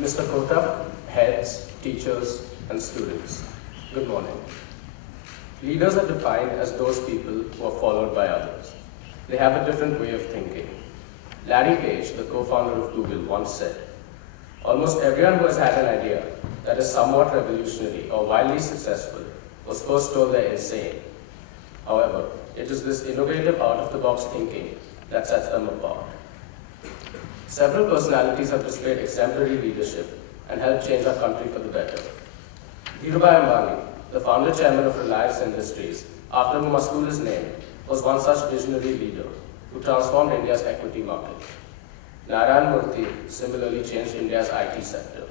Mr. Kotak, heads, teachers, and students, good morning. Leaders are defined as those people who are followed by others. They have a different way of thinking. Larry Page, the co-founder of Google, once said, "Almost everyone who has had an idea that is somewhat revolutionary or wildly successful was first told they're insane. However, it is this innovative out-of-the-box thinking that sets them apart." Several personalities have displayed exemplary leadership and helped change our country for the better. Dhirubhai Ambani, the founder chairman of Reliance Industries, after whom our school is named, was one such visionary leader who transformed India's equity market. Narayan Murthy similarly changed India's IT sector.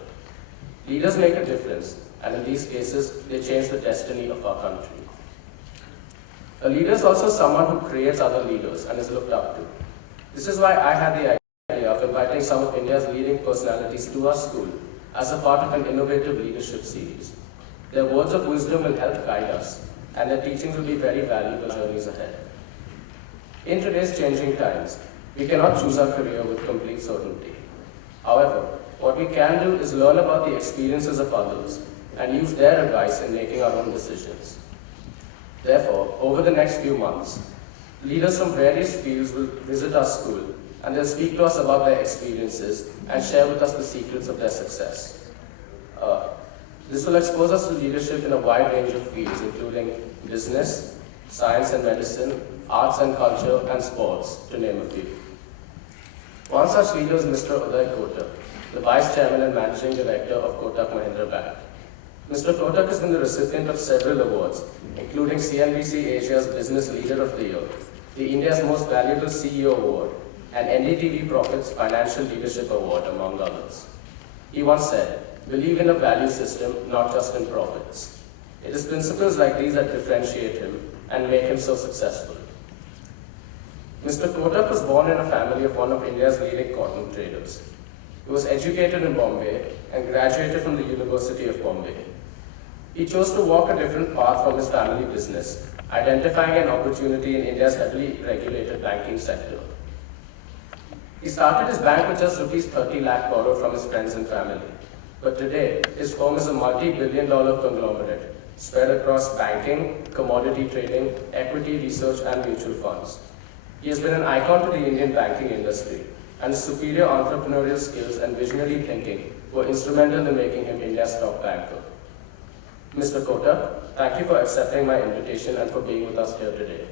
Leaders make a difference, and in these cases, they change the destiny of our country. A leader is also someone who creates other leaders and is looked up to. This is why I had the idea of inviting some of India's leading personalities to our school as a part of an innovative leadership series. Their words of wisdom will help guide us, and their teachings will be very valuable journeys ahead. In today's changing times, we cannot choose our career with complete certainty. However, what we can do is learn about the experiences of others and use their advice in making our own decisions. Therefore, over the next few months, leaders from various fields will visit our school and they'll speak to us about their experiences and share with us the secrets of their success. This will expose us to leadership in a wide range of fields, including business, science and medicine, arts and culture, and sports, to name a few. One such leader is Mr. Uday Kotak, the Vice Chairman and Managing Director of Kotak Mahindra Bank. Mr. Kotak has been the recipient of several awards, including CNBC Asia's Business Leader of the Year, the India's Most Valuable CEO Award, and NDTV Profit's Financial Leadership Award, among others. He once said, "Believe in a value system, not just in profits." It is principles like these that differentiate him and make him so successful. Mr. Kotak was born in a family of one of India's leading cotton traders. He was educated in Bombay and graduated from the University of Bombay. He chose to walk a different path from his family business, identifying an opportunity in India's heavily regulated banking sector. He started his bank with just Rs.30 Lakhs borrowed from his friends and family. But today, his firm is a multi-billion-dollar conglomerate spread across banking, commodity trading, equity research, and mutual funds. He has been an icon to the Indian banking industry, and his superior entrepreneurial skills and visionary thinking were instrumental in making him India's top banker. Mr. Kotak, thank you for accepting my invitation and for being with us here today.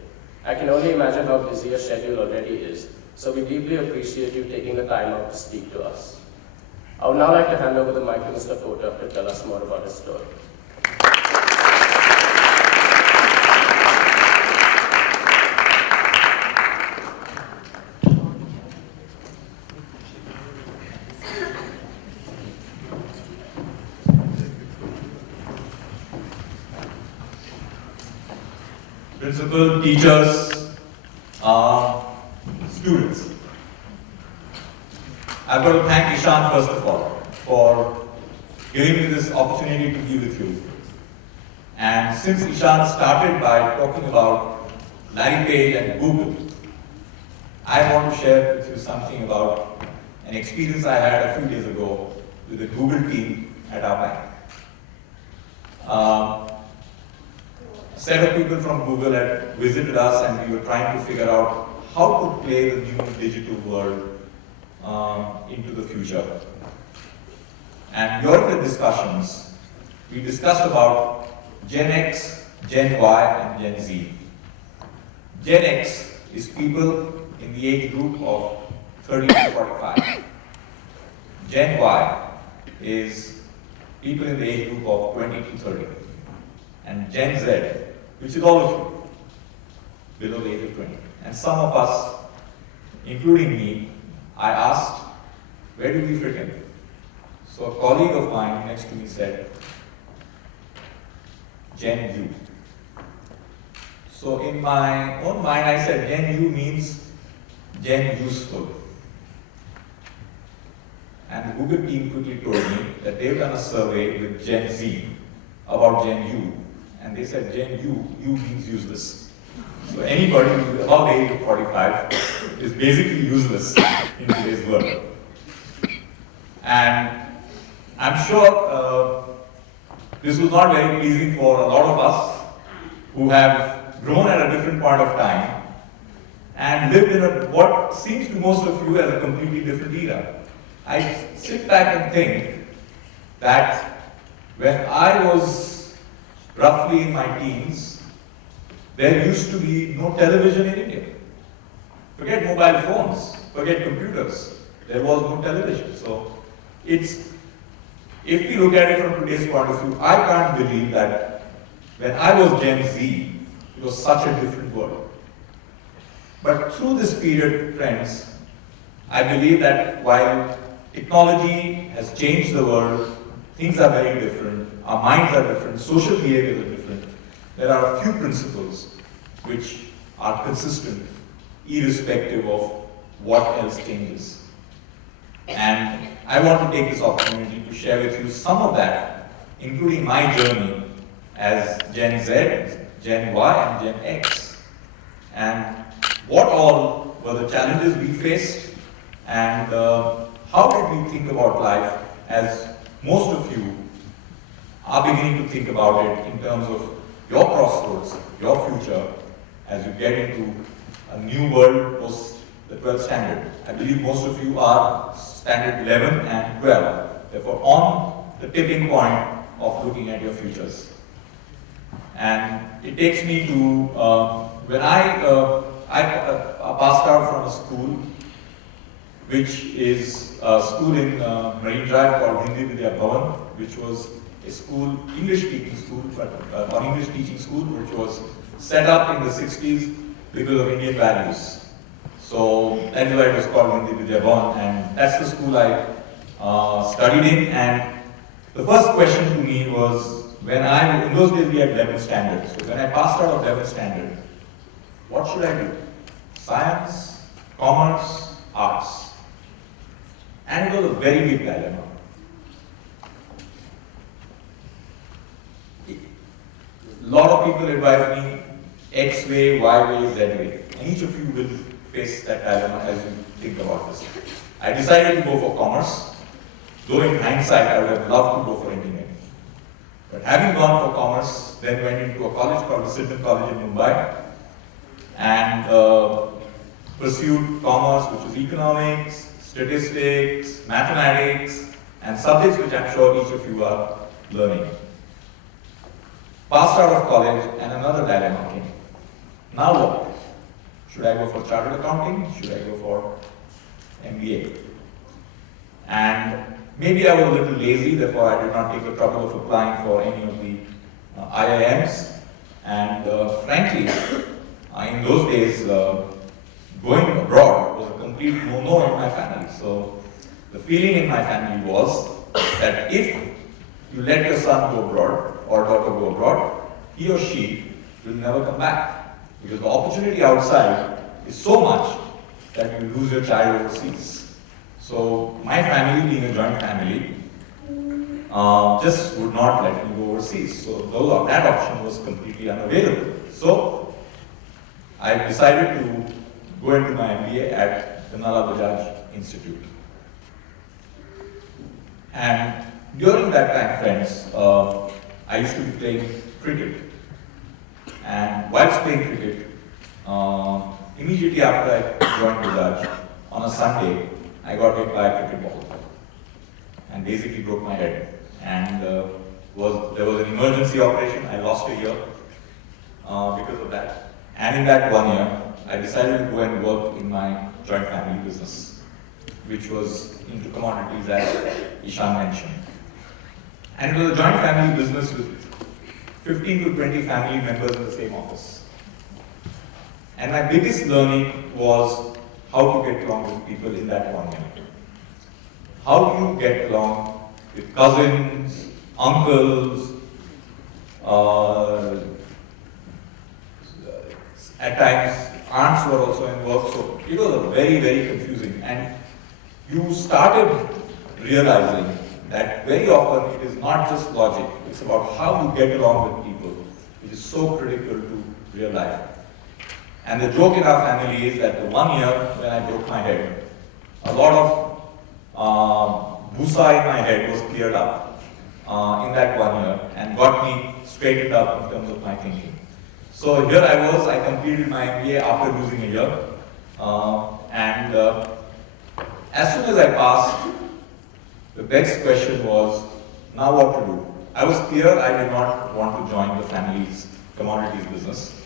I can only imagine how busy your schedule already is, so we deeply appreciate you taking the time out to speak to us. I would now like to hand over the mic to Mr. Kotak to tell us more about his story. Principal, teachers, students. I've got to thank Ishan first of all for giving me this opportunity to be with you. And since Ishan started by talking about Larry Page and Google, I want to share with you something about an experience I had a few days ago with the Google team at our bank. A set of people from Google had visited us and we were trying to figure out how to play the new digital world into the future. And during the discussions, we discussed about Gen X, Gen Y, and Gen Z. Gen X is people in the age group of 30 to 45. Gen Y is people in the age group of 20 to 30. And Gen Z, which is all of you, below the age of 20. And some of us, including me, I asked, where do we fit in? So a colleague of mine next to me said, Gen U. So in my own mind, I said, Gen U means Gen Useful. And the Google team quickly told me that they've done a survey with Gen Z about Gen U. And they said, Gen U means useless. So anybody who's above the age of 45 is basically useless in today's world. And I'm sure this was not very pleasing for a lot of us who have grown at a different point of time and lived in what seems to most of you as a completely different era. I sit back and think that when I was roughly in my teens, there used to be no television in India. Forget mobile phones, forget computers. There was no television. So if we look at it from today's point of view, I can't believe that when I was Gen Z, it was such a different world. But through this period, friends, I believe that while technology has changed the world, things are very different, our minds are different, social behaviors are different. There are a few principles which are consistent, irrespective of what else changes. And I want to take this opportunity to share with you some of that, including my journey as Gen Z, Gen Y, and Gen X. And what all were the challenges we faced, and how did we think about life as most of you are beginning to think about it in terms of your crossroads, your future, as you get into a new world post the 12th standard. I believe most of you are standard 11 and 12, therefore on the tipping point of looking at your futures. And it takes me to when I passed out from a school, which is a school in Marine Drive called Hindi Vidya Bhavan, which was a school, English teaching school, which was set up in the 60s because of Indian values. So that is why it was called Hindi Vidya Bhavan, and that's the school I studied in. And the first question to me was, in those days we had 11 standards. So when I passed out of 11th standard, what should I do? Science, commerce, arts. And it was a very big dilemma. A lot of people advise me X way, Y way, Z way. And each of you will face that dilemma as you think about this. I decided to go for commerce, though in hindsight I would have loved to go for engineering. But having gone for commerce, then went into a college called Rs.30 College in Mumbai, and pursued commerce, which is economics, statistics, mathematics, and subjects which I'm sure each of you are learning. Passed out of college, and another dilemma came. Now what? Should I go for chartered accounting? Should I go for MBA? And maybe I was a little lazy, therefore I did not take the trouble of applying for any of the IIMs. And frankly, in those days, going abroad was a complete no-no in my family. So the feeling in my family was that if you let your son go abroad or daughter go abroad, he or she will never come back. Because the opportunity outside is so much that you lose your child overseas. So my family, being a joint family, just would not let me go overseas. So that option was completely unavailable. So I decided to go into my MBA at the Nala Bajaj Institute. And during that time, friends, I used to be playing cricket. And whilst playing cricket, immediately after I joined Bajaj, on a Sunday, I got hit by a cricket ball and basically broke my head. And there was an emergency operation. I lost a year because of that. And in that 1 year, I decided to go and work in my joint family business, which was into commodities, as Ishan mentioned. And it was a joint family business with 15 to 20 family members in the same office. And my biggest learning was how to get along with people in that 1 year. How do you get along with cousins, uncles, at times aunts were also in work, so it was very, very confusing. And you started realizing that very often it is not just logic, it's about how you get along with people, which is so critical to real life. And the joke in our family is that the 1 year when I broke my head, a lot of bhusa in my head was cleared up in that 1 year and got me straightened up in terms of my thinking. So here I was, I completed my MBA after losing a year. As soon as I passed, the next question was, now what to do? I was clear I did not want to join the family's commodities business.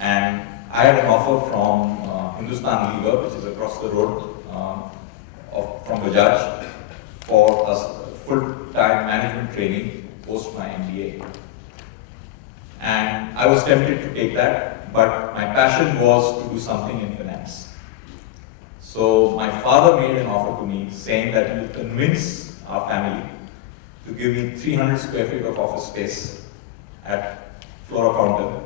And I had an offer from Hindustan Lever, which is across the road from Bajaj, for a full-time management training post my MBA. And I was tempted to take that, but my passion was to do something in finance. So my father made an offer to me saying that he would convince our family to give me 300 square feet of office space at Flora Fountain.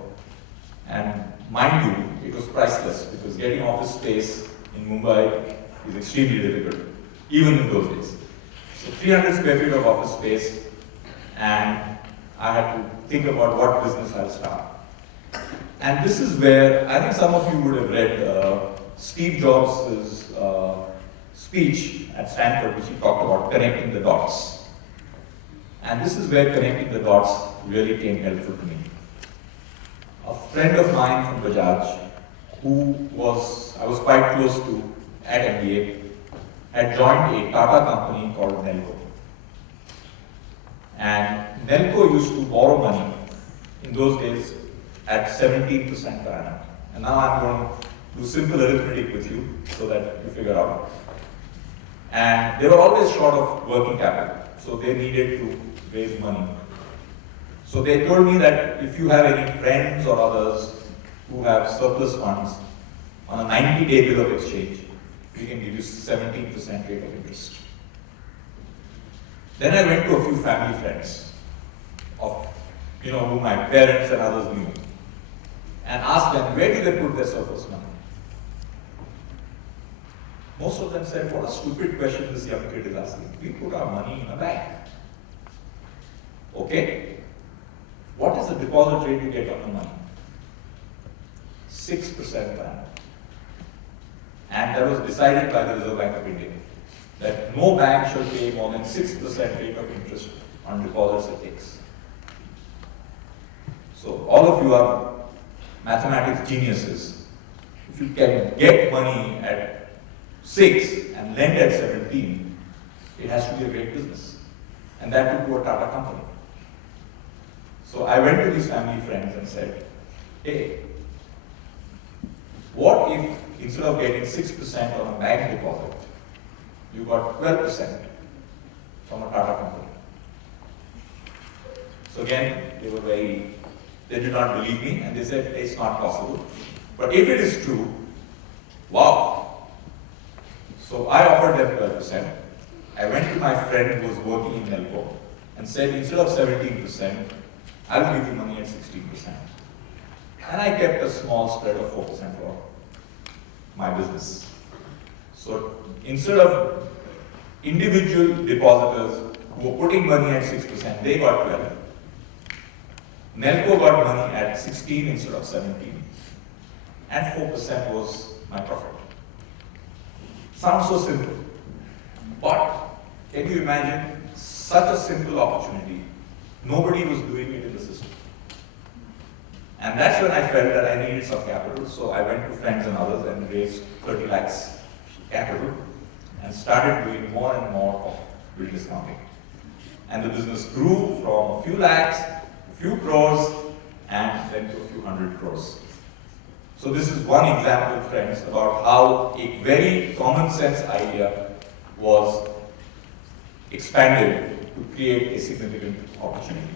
And mind you, it was priceless because getting office space in Mumbai is extremely difficult, even in those days. So 300 square feet of office space, and I had to think about what business I'll start. And this is where, I think some of you would have read Steve Jobs' speech at Stanford, which he talked about connecting the dots. And this is where connecting the dots really came helpful to me. A friend of mine from Bajaj, who I was quite close to at MBA, had joined a Tata company called Nelco. And Nelco used to borrow money in those days at 17% per annum. And now I'm going to do simple arithmetic with you so that you figure out. And they were always short of working capital, so they needed to raise money. So they told me that if you have any friends or others who have surplus funds, on a 90-day bill of exchange, we can give you 17% rate of interest. Then I went to a few family friends of, who my parents and others knew, and asked them, where do they put their surplus money? Most of them said, what a stupid question this young kid is asking. We put our money in a bank. Okay. What is the deposit rate you get on the money? 6% per annum. And that was decided by the Reserve Bank of India that no bank shall pay more than 6% rate of interest on deposits it takes. So all of you are mathematics geniuses. If you can get money at 6 and lend at 17, it has to be a great business. And that too to a Tata company. So I went to these family friends and said, hey, what if instead of getting 6% on a bank deposit, you got 12% from a Tata company? So again, they did not believe me and they said, it's not possible. But if it is true, wow. So I offered them 12%. I went to my friend who was working in Nelco and said, instead of 17%, I'll give you money at 16%. And I kept a small spread of 4% for my business. So instead of individual depositors who were putting money at 6%, they got 12. Nelco got money at 16 instead of 17. And 4% was my profit. Sounds so simple. But can you imagine such a simple opportunity? Nobody was doing it in the system. And that's when I felt that I needed some capital. So I went to friends and others and raised 30 lakhs capital and started doing more and more of bill discounting. And the business grew from a few lakhs, a few crores, and then to a few hundred crores. So this is one example, friends, about how a very common sense idea was expanded to create a significant opportunity.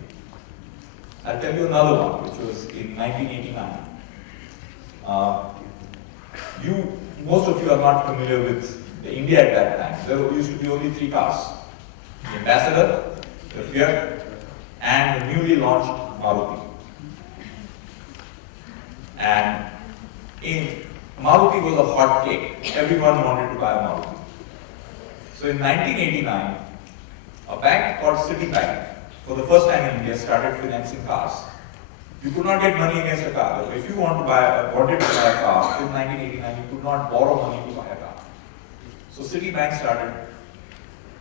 I'll tell you another one, which was in 1989. Most of you are not familiar with India at that time. There used to be only 3 cars: the Ambassador, the Fiat, and the newly launched Maruti. And Maruti was a hot cake. Everyone wanted to buy a Maruti. So in 1989, a bank called Citibank, for the first time in India, started financing cars. You could not get money against a car. So if you wanted to buy a car in 1989, you could not borrow money to buy a car. So Citibank started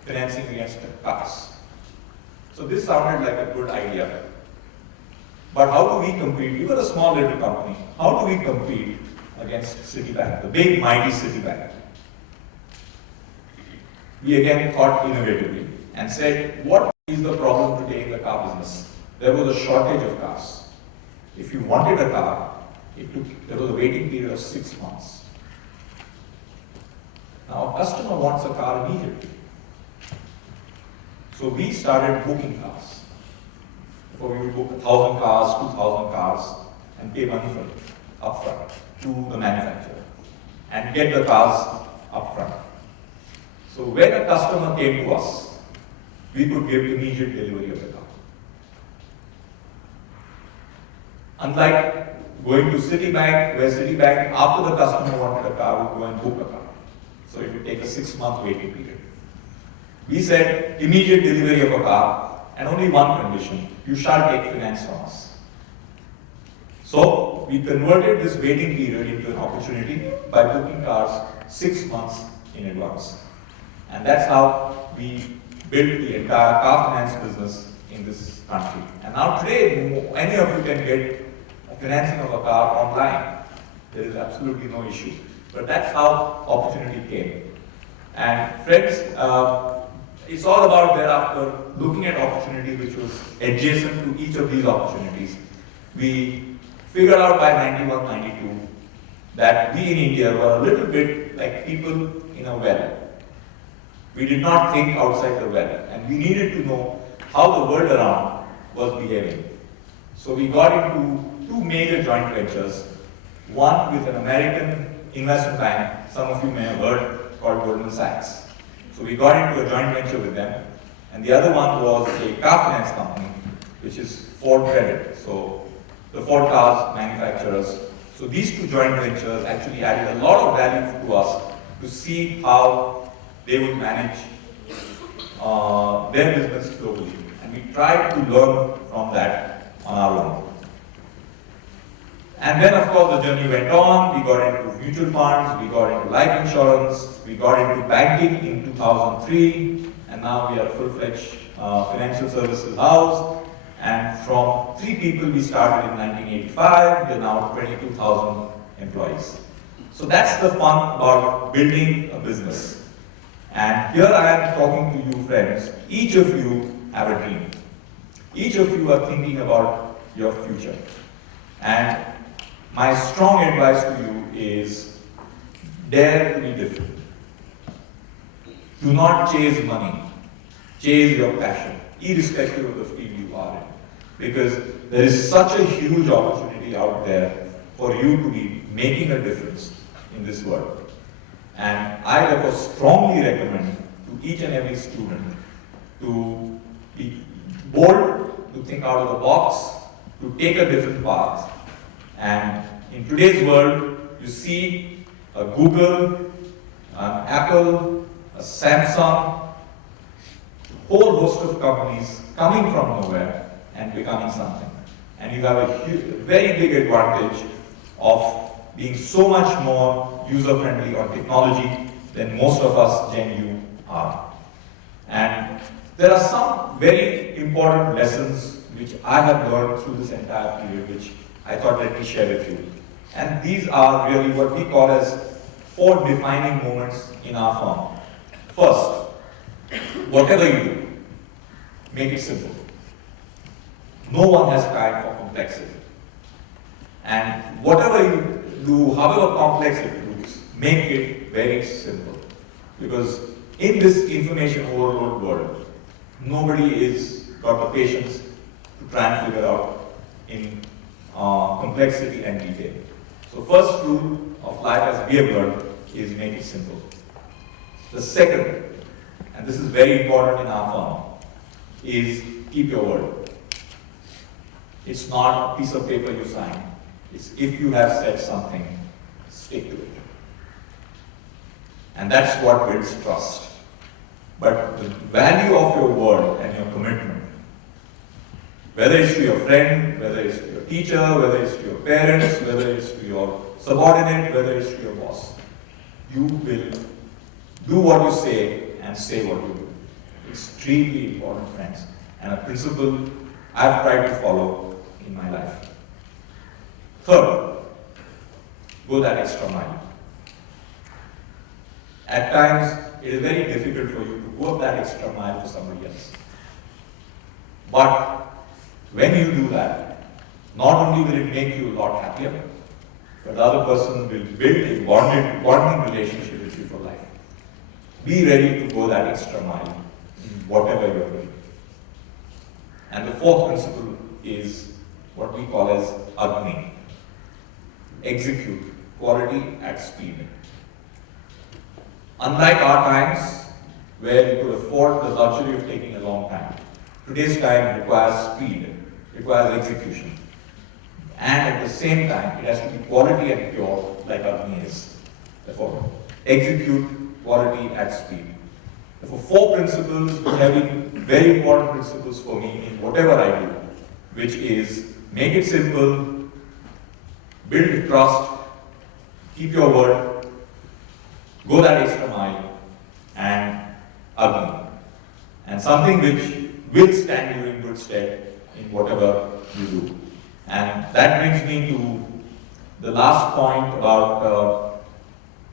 financing against cars. So this sounded like a good idea. But how do we compete? We were a small little company. How do we compete against Citibank, the big mighty Citibank? We again thought innovatively and said, what is the problem today in the car business? There was a shortage of cars. If you wanted a car, there was a waiting period of 6 months. Now a customer wants a car immediately. So we started booking cars. Before we would book 1,000 cars, 2,000 cars, and pay money for it upfront to the manufacturer and get the cars upfront. So when a customer came to us, we could give immediate delivery of the car. Unlike going to Citibank, where Citibank, after the customer wanted a car, would go and book a car. So it would take a 6-month waiting period. We said immediate delivery of a car, and only one condition: you shall take finance from us. So we converted this waiting period into an opportunity by booking cars 6 months in advance. And that's how we built the entire car finance business in this country. And now today, any of you can get financing of a car online. There is absolutely no issue. But that's how opportunity came. And friends, it's all about thereafter looking at opportunity which was adjacent to each of these opportunities. We figured out by 91, 92 that we in India were a little bit like people in a well. We did not think outside the well, and we needed to know how the world around was behaving. So we got into 2 major joint ventures, one with an American investment bank, some of you may have heard, called Goldman Sachs. So we got into a joint venture with them, and the other one was a car finance company, which is Ford Credit. So the Ford cars manufacturers. So these 2 joint ventures actually added a lot of value to us to see how they would manage their business globally. And we tried to learn from that on our own. And then of course the journey went on. We got into mutual funds, we got into life insurance, we got into banking in 2003, and now we are a full-fledged financial services house. And from 3 people we started in 1985, we are now 22,000 employees. So that's the fun about building a business. And here I am talking to you friends. Each of you have a dream. Each of you are thinking about your future. And my strong advice to you is, dare to be different. Do not chase money. Chase your passion, irrespective of the field you are in. Because there is such a huge opportunity out there for you to be making a difference in this world. And I therefore strongly recommend to each and every student to be bold, to think out of the box, to take a different path. And in today's world, you see a Google, an Apple, a Samsung, a whole host of companies coming from nowhere and becoming something. And you have a very big advantage of being so much more user-friendly on technology than most of us Gen U are. And there are some very important lessons which I have learned through this entire period, which I thought let me share with you. And these are really what we call as 4 defining moments in our firm. First, whatever you do, make it simple. No one has time for complexity. And whatever you do, however complex it looks, make it very simple. Because in this information overload world, nobody is got the patience to try and figure out in complexity and detail. So first rule of life as we have learned is make it simple. The second, and this is very important in our firm, is keep your word. It's not a piece of paper you sign. It's if you have said something, stick to it. And that's what builds trust. But the value of your word and your commitment, whether it's to your friend, whether it's to your teacher, whether it's to your parents, whether it's to your subordinate, whether it's to your boss, you will do what you say and say what you do. Extremely important, friends, and a principle I've tried to follow in my life. Third, go that extra mile. At times, it is very difficult for you to go up that extra mile for somebody else. But when you do that, not only will it make you a lot happier, but the other person will build a bonding relationship with you for life. Be ready to go that extra mile in whatever you're doing. And the fourth principle is what we call as Agni. Execute quality at speed. Unlike our times, where you could afford the luxury of taking a long time, today's time requires speed, requires execution. And at the same time, it has to be quality and pure, like Agni is. Therefore, execute quality at speed. Therefore, four principles which have been very important principles for me in whatever I do, which is make it simple, build trust, keep your word, go that extra mile, and Agni. And something which will stand you in good stead in whatever you do. And that brings me to the last point about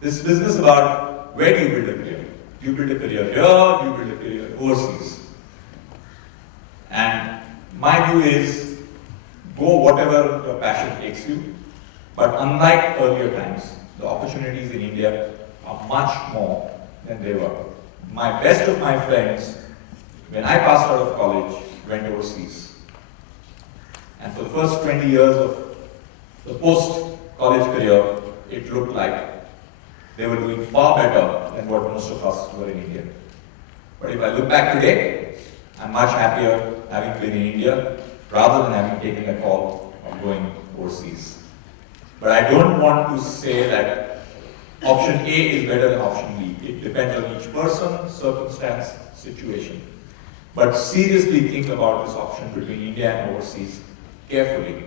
this business about where do you build a career? Do you build a career here? Do you build a career overseas? And my view is go whatever your passion takes you. But unlike earlier times, the opportunities in India are much more than they were. My best of my friends, when I passed out of college, went overseas. And for the first 20 years of the post-college career, it looked like they were doing far better than what most of us were in India. But if I look back today, I'm much happier having been in India rather than having taken a call of going overseas. But I don't want to say that option A is better than option B. It depends on each person, circumstance, situation. But seriously think about this option between India and overseas carefully.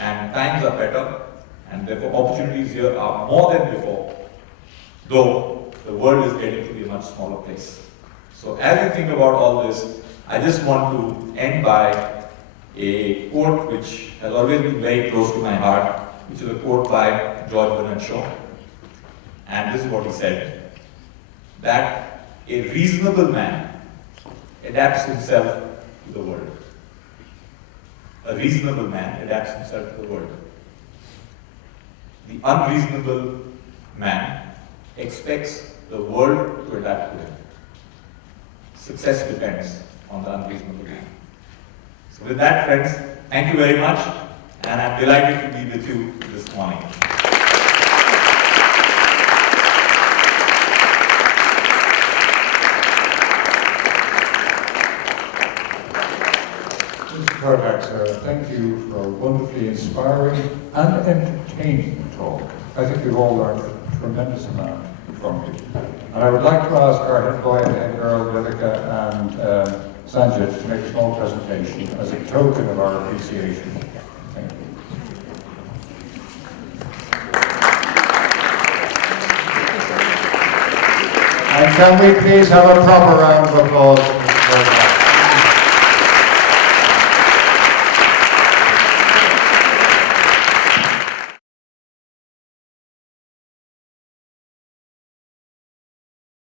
And times are better, and therefore opportunities here are more than before, though the world is getting to be a much smaller place. So as you think about all this, I just want to end by a quote which has always been very close to my heart, which is a quote by George Bernard Shaw. And this is what he said, that a reasonable man adapts himself to the world. A reasonable man adapts himself to the world. The unreasonable man expects the world to adapt to him. Success depends on the unreasonable man. So with that, friends, thank you very much, and I'm delighted to be with you this morning. Mr. Kotak, thank you for a wonderfully inspiring and entertaining talk. I think we've all learned a tremendous amount from you. And I would like to ask our head boy and head girl, Viveka and Sanjit, to make a small presentation as a token of our appreciation. Thank you. And can we please have a proper round of applause for Mr. Kotak?